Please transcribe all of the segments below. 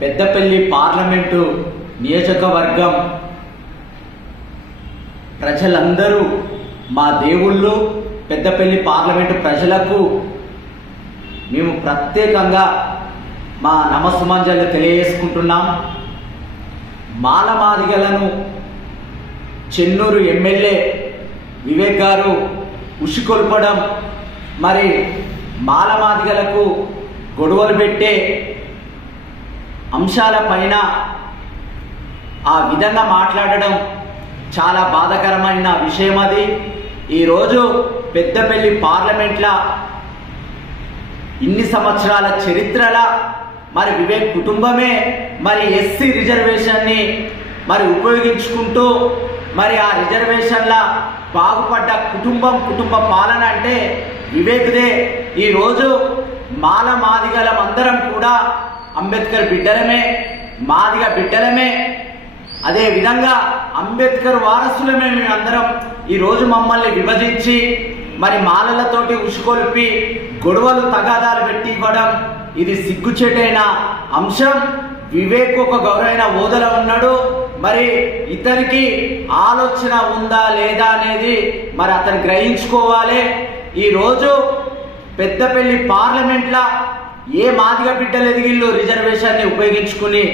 Peddapalli parliament నియోజకవర్గం ప్రజలందరూ మా దేవుళ్ళు. పెద్దపల్లి పార్లమెంటు ప్రజలకు మేము ప్రత్యేకంగా మా నమస్సుమాంజలు తెలియజేసుకుంటున్నాం. మాలమాదిగలను చెన్నూరు ఎమ్మెల్యే వివేక్ గారు ఉసికొల్పడం, మరి మాలమాదిగలకు గొడవలు పెట్టే అంశాలపైన ఆ విధంగా మాట్లాడడం చాలా బాధాకరమైన విషయం. అది ఈరోజు పెద్దపల్లి పార్లమెంట్ల ఇన్ని సంవత్సరాల చరిత్రల మరి వివేక్ కుటుంబమే మరి ఎస్సీ రిజర్వేషన్ని మరి ఉపయోగించుకుంటూ మరి ఆ రిజర్వేషన్ల బాగుపడ్డ కుటుంబ పాలన అంటే వివేక్దే. ఈరోజు మాదిగలం అందరం కూడా అంబేద్కర్ బిడ్డలమే, మాదిగ బిడ్డలమే, అదే విధంగా అంబేద్కర్ వారసులమే మేమందరం. ఈరోజు మమ్మల్ని విభజించి మరి మాలలతోటి ఉసుకొల్పి గొడవలు తగాదాలు పెట్టి ఇవ్వడం ఇది సిగ్గుచేటైన అంశం. వివేక్ ఒక గౌరవైన హోదాలో ఉన్నాడు. మరి ఇతనికి ఆలోచన ఉందా లేదా అనేది మరి అతను గ్రహించుకోవాలి. ఈరోజు పెద్దపల్లి పార్లమెంట్ల ఏ మాదిగ బిడ్డలు ఎదిగిళ్ళు రిజర్వేషన్ని ఉపయోగించుకుని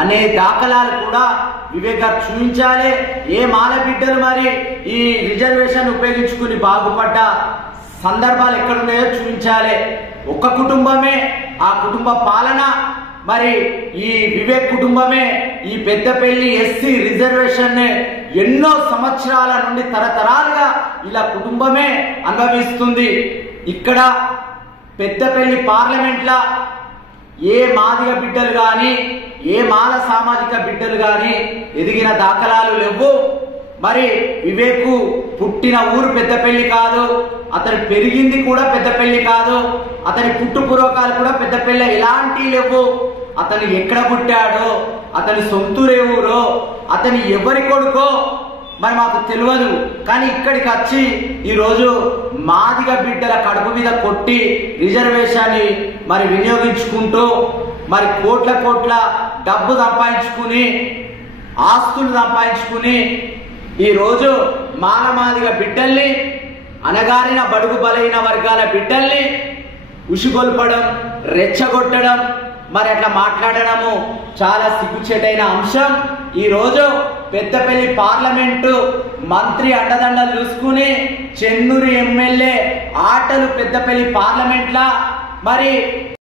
అనే దాఖలాలు కూడా వివేక్ గారు చూపించాలి. ఏ మాల బిడ్డలు మరి ఈ రిజర్వేషన్ ఉపయోగించుకుని బాగుపడ్డ సందర్భాలు ఎక్కడున్నాయో చూపించాలి. ఒక్క కుటుంబమే ఆ కుటుంబ పాలన, మరి ఈ వివేక్ కుటుంబమే ఈ పెద్దపల్లి ఎస్సీ రిజర్వేషన్ ఎన్నో సంవత్సరాల నుండి తరతరాలుగా ఇలా కుటుంబమే అనుభవిస్తుంది. ఇక్కడ పెద్దపల్లి పార్లమెంట్ల ఏ మాదిగ బిడ్డలు కానీ ఏ మాల సామాజిక బిడ్డలు కానీ ఎదిగిన దాఖలాలు లేవు. మరి వివేకు పుట్టిన ఊరు పెద్దపల్లి కాదు, అతను పెరిగింది కూడా పెద్దపల్లి కాదు, అతని పుట్టుపూర్వకాలు కూడా పెద్దపల్లి ఎలాంటివి లేవు. అతను ఎక్కడ పుట్టాడో, అతని సొంతూరే ఊరో, అతని ఎవరి కొడుకో మరి మాకు తెలియదు. కానీ ఇక్కడికి వచ్చి ఈరోజు మాదిగ బిడ్డల కడుపు మీద కొట్టి రిజర్వేషన్ని మరి వినియోగించుకుంటూ మరి కోట్ల డబ్బు సంపాదించుకుని ఆస్తులు సంపాదించుకుని ఈరోజు మాదిగ బిడ్డల్ని, అనగారిన బడుగు బలైన వర్గాల బిడ్డల్ని ఉసిగొల్పడం, రెచ్చగొట్టడం, మరి అట్లా మాట్లాడడము చాలా సిగ్గుచేటైన అంశం. ఈరోజు పెద్దపల్లి పార్లమెంటు మంత్రి అండదండలు చూసుకుని చెన్నూరు ఎమ్మెల్యే ఆటలు పెద్దపల్లి పార్లమెంట్ల మరి